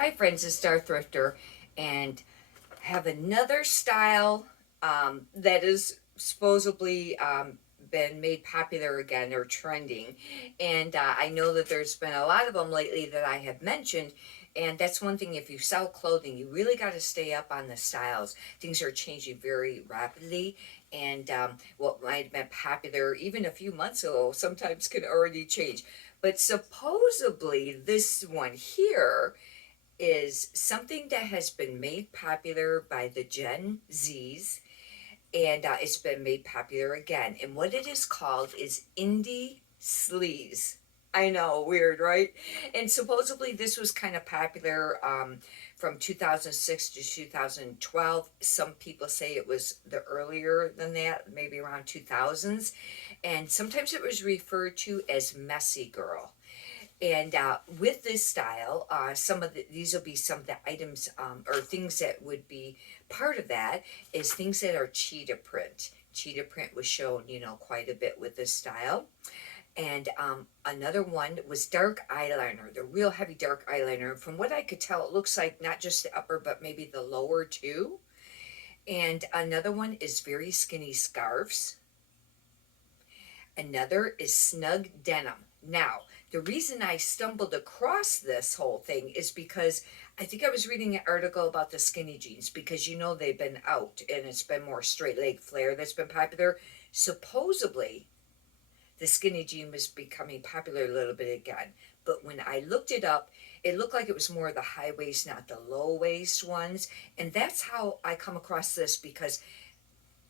Hi friends, it's Star Thrifter, and have another style that is supposedly been made popular again or trending. And I know that there's been a lot of them lately that I have mentioned. And that's one thing, if you sell clothing, you really got to stay up on the styles. Things are changing very rapidly. And what might have been popular even a few months ago sometimes can already change. But supposedly, this one here is something that has been made popular by the Gen Zs, and it's been made popular again. And what it is called is indie sleaze. I know, weird, right? And supposedly this was kind of popular from 2006 to 2012. Some people say it was the earlier than that, maybe around 2000s. And sometimes it was referred to as messy girl. And with this style, these will be some of the items or things that would be part of that is things that are cheetah print. Cheetah print was shown, quite a bit with this style. And another one was dark eyeliner, the real heavy dark eyeliner. From what I could tell, it looks like not just the upper, but maybe the lower too. And another one is very skinny scarves. Another is snug denim. Now, the reason I stumbled across this whole thing is because I think I was reading an article about the skinny jeans because they've been out and it's been more straight leg flare that's been popular. Supposedly, the skinny jean was becoming popular a little bit again. But when I looked it up, it looked like it was more the high waist, not the low waist ones. And that's how I come across this because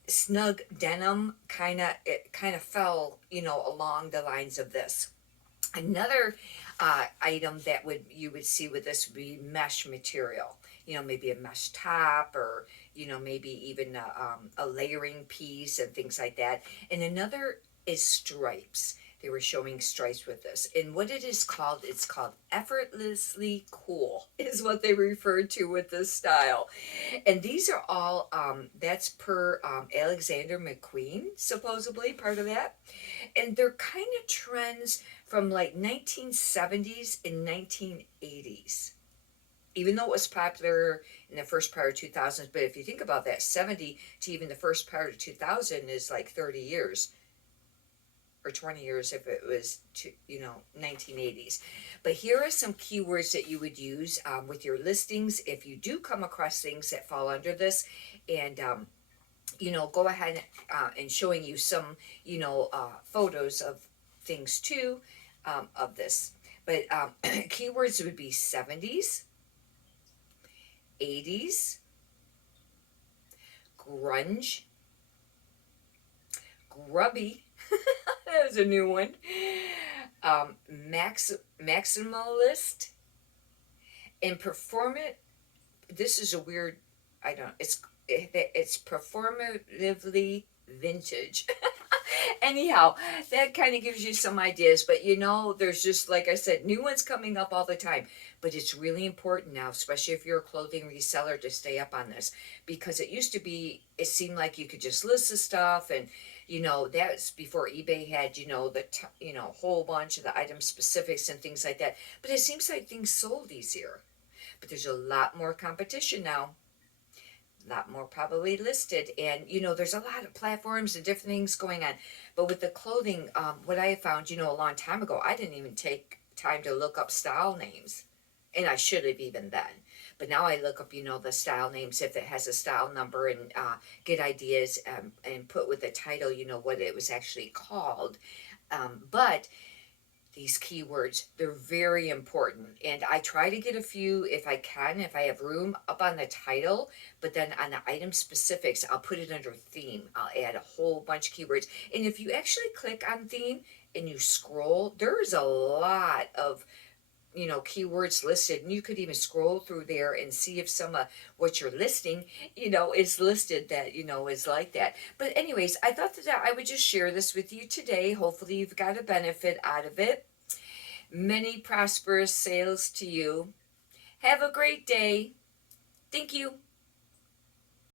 snug denim kind of fell along the lines of this. Another item that would you would see with this would be mesh material, maybe a mesh top, or maybe even a layering piece and things like that. And another is stripes. They were showing stripes with this, and what it is called, it's called effortlessly cool is what they referred to with this style. And these are all that's per Alexander McQueen, supposedly part of that. And they're kind of trends from like 1970s and 1980s, even though it was popular in the first part of 2000s. But if you think about that, 70 to even the first part of 2000 is like 30 years or 20 years if it was 1980s. But here are some keywords that you would use with your listings if you do come across things that fall under this. And go ahead and showing you some photos of things too, of this. But keywords would be 70s, 80s, grunge, grubby. That was a new one. Maximalist and performant. This is a weird. I don't. It's performatively vintage. Anyhow, that kind of gives you some ideas, but there's just, like I said, new ones coming up all the time. But it's really important now, especially if you're a clothing reseller, to stay up on this, because it used to be, it seemed like you could just list the stuff, and that's before eBay had whole bunch of the item specifics and things like that. But it seems like things sold easier. But there's a lot more competition now, a lot more probably listed, and there's a lot of platforms and different things going on. But with the clothing, what I found, a long time ago, I didn't even take time to look up style names, and I should have even then. But now I look up the style names if it has a style number, and get ideas, and put with the title what it was actually called. But these keywords, they're very important, and I try to get a few if I can, if I have room, up on the title. But then on the item specifics, I'll put it under theme. I'll add a whole bunch of keywords, and if you actually click on theme and you scroll, there's a lot of keywords listed, and you could even scroll through there and see if some of what you're listing is listed that is like that. But anyways, I thought that I would just share this with you today. Hopefully you've got a benefit out of it. Many prosperous sales to you. Have a great day. Thank you.